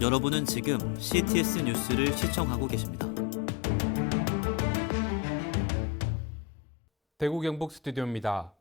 여러분은 지금 CTS 뉴스를 시청하고 계십니다. 대구 경북 스튜디오입니다.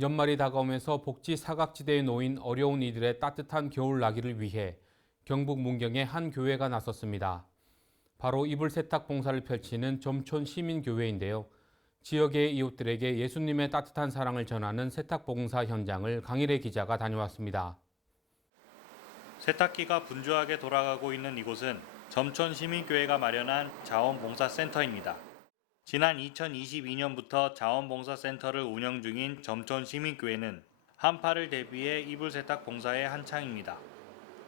연말이 다가오면서 복지 사각지대에 놓인 어려운 이들의 따뜻한 겨울 나기를 위해 경북 문경의 한 교회가 나섰습니다. 바로 이불 세탁 봉사를 펼치는 점촌 시민교회인데요. 지역의 이웃들에게 예수님의 따뜻한 사랑을 전하는 세탁 봉사 현장을 강일의 기자가 다녀왔습니다. 세탁기가 분주하게 돌아가고 있는 이곳은 점촌 시민교회가 마련한 자원봉사센터입니다. 지난 2022년부터 자원봉사센터를 운영 중인 점촌 시민교회는 한파를 대비해 이불 세탁 봉사에 한창입니다.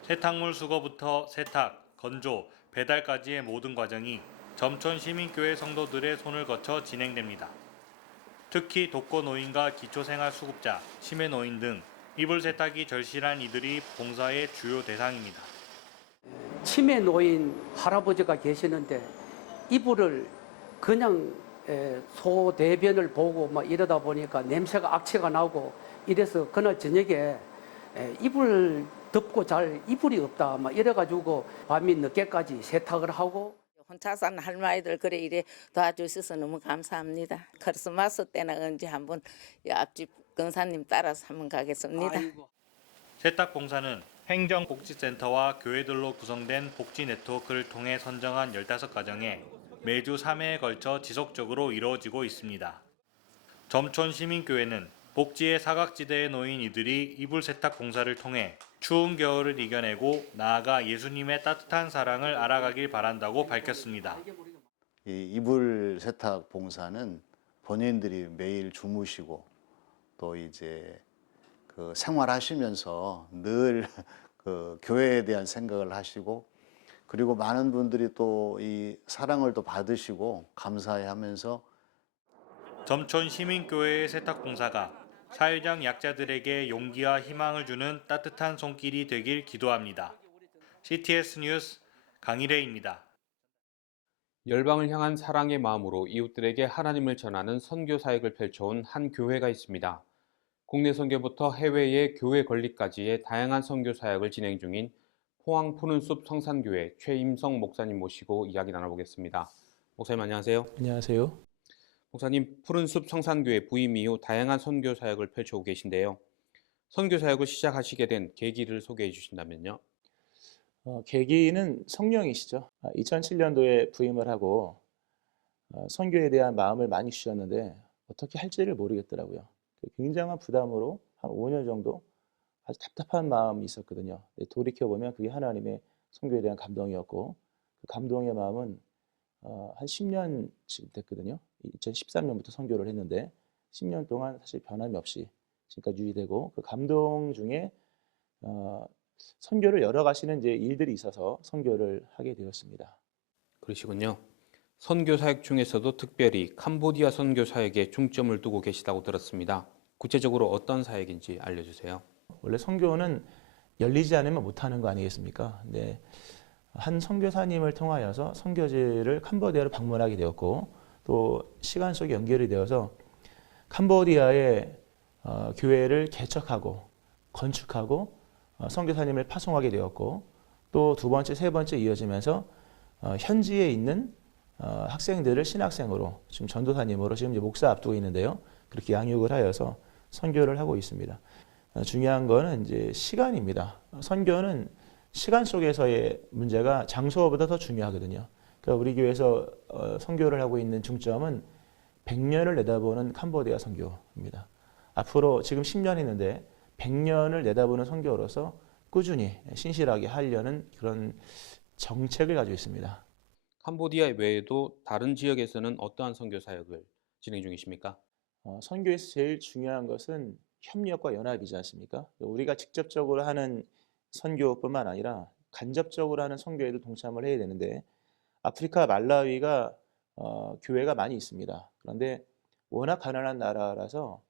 세탁물 수거부터 세탁, 건조, 배달까지의 모든 과정이 점촌 시민교회 성도들의 손을 거쳐 진행됩니다. 특히 독거노인과 기초생활수급자, 치매노인 등 이불 세탁이 절실한 이들이 봉사의 주요 대상입니다. 치매 노인 할아버지가 계시는데 이불을 그냥 소대변을 보고 막 이러다 보니까 냄새가 악취가 나고 이래서 그날 저녁에 이불 덮고 잘 이불이 없다 막 이래가지고 밤이 늦게까지 세탁을 하고. 혼자 사는 할머니들 그래 이래 도와주셔서 너무 감사합니다. 크리스마스 때나 언제 한번 앞집 권사님 따라서 한번 가겠습니다. 아이고. 세탁 봉사는 행정복지센터와 교회들로 구성된 복지 네트워크를 통해 선정한 15가정에 매주 3회에 걸쳐 지속적으로 이루어지고 있습니다. 점촌 시민교회는 복지의 사각지대에 놓인 이들이 이불 세탁 봉사를 통해 추운 겨울을 이겨내고 나아가 예수님의 따뜻한 사랑을 알아가길 바란다고 밝혔습니다. 이 이불 세탁 봉사는 본인들이 매일 주무시고 또 이제 그 생활하시면서 늘 그 교회에 대한 생각을 하시고 그리고 많은 분들이 또 이 사랑을 또 받으시고 감사해하면서 점촌 시민교회의 세탁 봉사가 사회적 약자들에게 용기와 희망을 주는 따뜻한 손길이 되길 기도합니다. CTS 뉴스 강일혜입니다. 열방을 향한 사랑의 마음으로 이웃들에게 하나님을 전하는 선교 사역을 펼쳐온 한 교회가 있습니다. 국내 선교부터 해외의 교회 건립까지의 다양한 선교 사역을 진행 중인 포항 푸른숲 성산교회 최임성 목사님 모시고 이야기 나눠보겠습니다. 목사님 안녕하세요. 안녕하세요. 목사님, 푸른숲 성산교회 부임 이후 다양한 선교 사역을 펼쳐오고 계신데요. 선교 사역을 시작하시게 된 계기를 소개해 주신다면요. 계기는 성령이시죠. 2007년도에 부임을 하고 선교에 대한 마음을 많이 주셨는데 어떻게 할지를 모르겠더라고요. 굉장한 부담으로 한 5년 정도 아주 답답한 마음이 있었거든요. 돌이켜보면 그게 하나님의 선교에 대한 감동이었고 그 감동의 마음은 한 10년쯤 됐거든요. 2013년부터 선교를 했는데 10년 동안 사실 변함이 없이 지금까지 유지되고 그 감동 중에 선교를 열어가시는 이제 일들이 있어서 선교를 하게 되었습니다. 그러시군요. 선교 사역 중에서도 특별히 캄보디아 선교 사역에 중점을 두고 계시다고 들었습니다. 구체적으로 어떤 사역인지 알려주세요. 원래 선교는 열리지 않으면 못하는 거 아니겠습니까? 네. 한 선교사님을 통하여서 선교지를 캄보디아를 방문하게 되었고 또 시간 속에 연결이 되어서 캄보디아의 교회를 개척하고 건축하고 선교사님을 파송하게 되었고 또 두 번째, 세 번째 이어지면서 현지에 있는 학생들을 신학생으로 지금 전도사님으로 지금 이제 목사 앞두고 있는데요. 그렇게 양육을 하여서 선교를 하고 있습니다. 중요한 거는 이제 시간입니다. 선교는 시간 속에서의 문제가 장소보다 더 중요하거든요. 그러니까 우리 교회에서 선교를 하고 있는 중점은 100년을 내다보는 캄보디아 선교입니다. 앞으로 지금 10년 했는데 100년을 내다보는 선교로서 꾸준히 신실하게 하려는 그런 정책을 가지고 있습니다. 캄보디아 외에도 다른 지역에서는 어떠한 선교 사역을 진행 중이십니까? 선교에서 제일 중요한 것은 협력과 연합이지 않습니까? 우리가 직접적으로 하는 선교뿐만 아니라 간접적으로 하는 선교에도 동참을 해야 되는데 아프리카 말라위가 교회가 많이 있습니다. 그런데 워낙 가난한 나라라서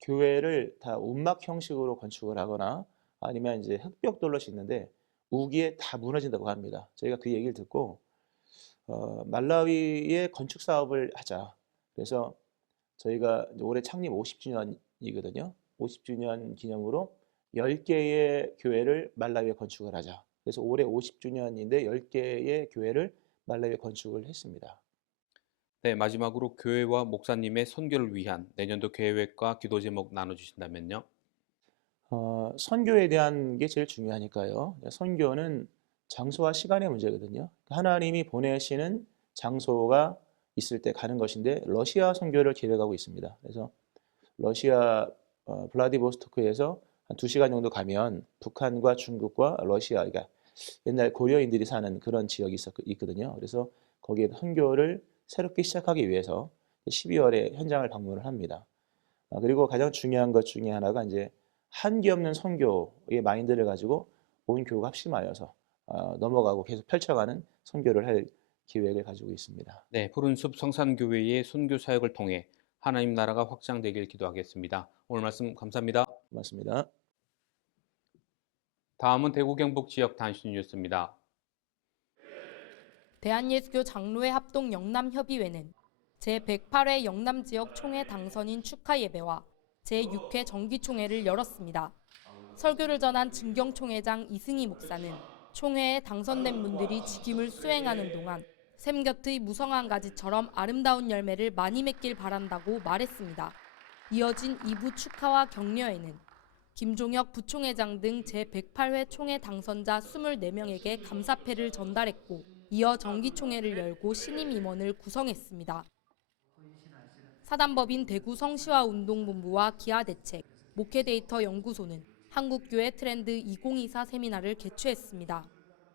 교회를 다 움막 형식으로 건축을 하거나 아니면 이제 흙벽돌로 짓는데 우기에 다 무너진다고 합니다. 저희가 그 얘기를 듣고 말라위의 건축 사업을 하자. 그래서 저희가 올해 창립 50주년이거든요. 50주년 기념으로 10개의 교회를 말라위에 건축을 하자. 그래서 올해 50주년인데 10개의 교회를 말라위에 건축을 했습니다. 네, 마지막으로 교회와 목사님의 선교를 위한 내년도 계획과 기도 제목 나눠주신다면요. 선교에 대한 게 제일 중요하니까요. 선교는 장소와 시간의 문제거든요. 하나님이 보내시는 장소가 있을 때 가는 것인데 러시아 선교를 계획하고 있습니다. 그래서 러시아 블라디보스토크에서 한 2시간 정도 가면 북한과 중국과 러시아, 그러니까 옛날 고려인들이 사는 그런 지역이 있거든요. 그래서 거기에 선교를 새롭게 시작하기 위해서 12월에 현장을 방문을 합니다. 그리고 가장 중요한 것 중에 하나가 이제 한계 없는 선교의 마인드를 가지고 온 교회가 합심하여서 넘어가고 계속 펼쳐가는 선교를 할 계획을 가지고 있습니다. 네, 푸른숲 성산교회의 선교 사역을 통해 하나님 나라가 확장되길 기도하겠습니다. 오늘 말씀 감사합니다. 고맙습니다. 다음은 대구 경북 지역 단신 뉴스입니다. 대한예수교 장로회 합동 영남협의회는 제108회 영남지역 총회 당선인 축하 예배와 제6회 정기총회를 열었습니다. 설교를 전한 진경총회장 이승희 목사는 총회에 당선된 분들이 직임을 수행하는 동안 샘 곁의 무성한 가지처럼 아름다운 열매를 많이 맺길 바란다고 말했습니다. 이어진 2부 축하와 격려회는 김종혁 부총회장 등 제108회 총회 당선자 24명에게 감사패를 전달했고 이어 정기총회를 열고 신임 임원을 구성했습니다. 사단법인 대구 성시화운동본부와 기아대책, 목회데이터 연구소는 한국교회 트렌드 2024 세미나를 개최했습니다.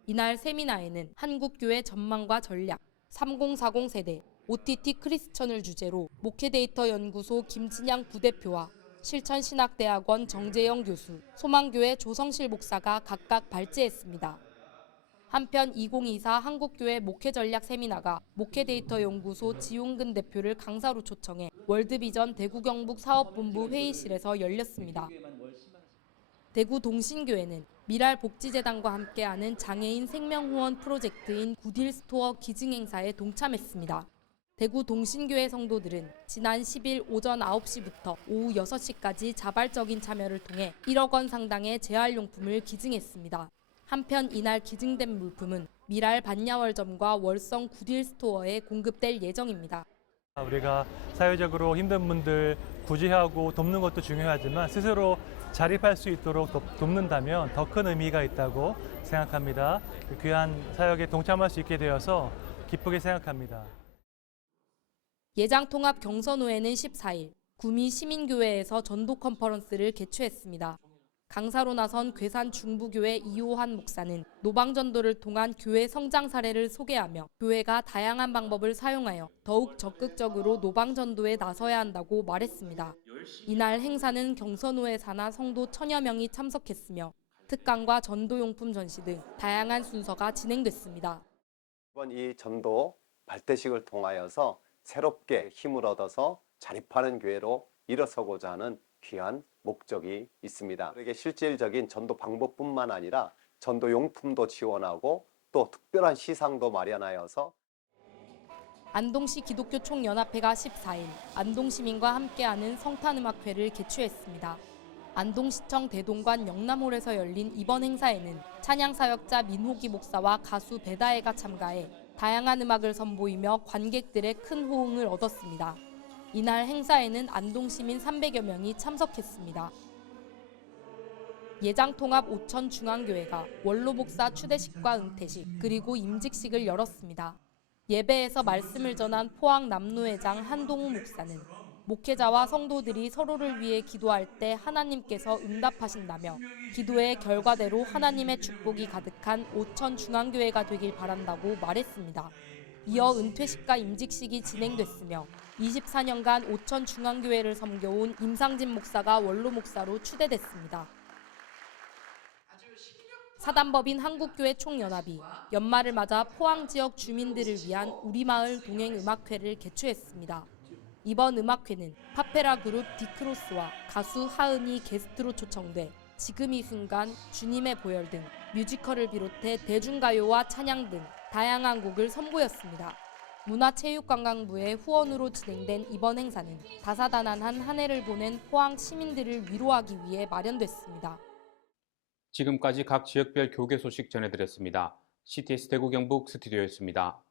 이날 세미나에는 한국교회 전망과 전략, 3040 세대, OTT 크리스천을 주제로 목회데이터 연구소 김진양 부대표와 실천신학대학원 정재영 교수, 소망교회 조성실 목사가 각각 발제했습니다. 한편 2024 한국교회 목회전략 세미나가 목회데이터 연구소 지용근 대표를 강사로 초청해 월드비전 대구 경북 사업본부 회의실에서 열렸습니다. 대구 동신교회는 미랄복지재단과 함께하는 장애인 생명후원 프로젝트인 굿일스토어 기증행사에 동참했습니다. 대구 동신교회 성도들은 지난 10일 오전 9시부터 오후 6시까지 자발적인 참여를 통해 1억 원 상당의 재활용품을 기증했습니다. 한편 이날 기증된 물품은 미랄 반야월점과 월성 굿일스토어에 공급될 예정입니다. 우리가 사회적으로 힘든 분들 구제하고 돕는 것도 중요하지만 스스로 자립할 수 있도록 돕는다면 더 큰 의미가 있다고 생각합니다. 귀한 사역에 동참할 수 있게 되어서 기쁘게 생각합니다. 예장통합 경선호회는 14일 구미 시민교회에서 전도 컨퍼런스를 개최했습니다. 강사로 나선 괴산 중부교회 이호한 목사는 노방전도를 통한 교회 성장 사례를 소개하며 교회가 다양한 방법을 사용하여 더욱 적극적으로 노방전도에 나서야 한다고 말했습니다. 이날 행사는 경선호회 산하 성도 1000여 명이 참석했으며 특강과 전도용품 전시 등 다양한 순서가 진행됐습니다. 이번 이 전도 발대식을 통하여서 새롭게 힘을 얻어서 자립하는 교회로 일어서고자 하는 귀한 목적이 있습니다. 그에게 실질적인 전도 방법뿐만 아니라 전도 용품도 지원하고 또 특별한 시상도 마련하여서 안동시 기독교 총연합회가 14일 안동시민과 함께하는 성탄음악회를 개최했습니다. 안동시청 대동관 영남홀에서 열린 이번 행사에는 찬양사역자 민호기 목사와 가수 배다혜가 참가해 다양한 음악을 선보이며 관객들의 큰 호응을 얻었습니다. 이날 행사에는 안동시민 300여 명이 참석했습니다. 예장통합 오천 중앙교회가 원로목사 추대식과 은퇴식 그리고 임직식을 열었습니다. 예배에서 말씀을 전한 포항 남로회장 한동우 목사는 목회자와 성도들이 서로를 위해 기도할 때 하나님께서 응답하신다며 기도의 결과대로 하나님의 축복이 가득한 오천 중앙교회가 되길 바란다고 말했습니다. 이어 은퇴식과 임직식이 진행됐으며 24년간 오천 중앙교회를 섬겨온 임상진 목사가 원로 목사로 추대됐습니다. 사단법인 한국교회 총연합이 연말을 맞아 포항 지역 주민들을 위한 우리마을 동행음악회를 개최했습니다. 이번 음악회는 파페라 그룹 디크로스와 가수 하은이 게스트로 초청돼 지금 이 순간, 주님의 보혈 등 뮤지컬을 비롯해 대중가요와 찬양 등 다양한 곡을 선보였습니다. 문화체육관광부의 후원으로 진행된 이번 행사는 다사다난한 한 해를 보낸 포항 시민들을 위로하기 위해 마련됐습니다. 지금까지 각 지역별 교계 소식 전해드렸습니다. CTS 대구 경북 스튜디오였습니다.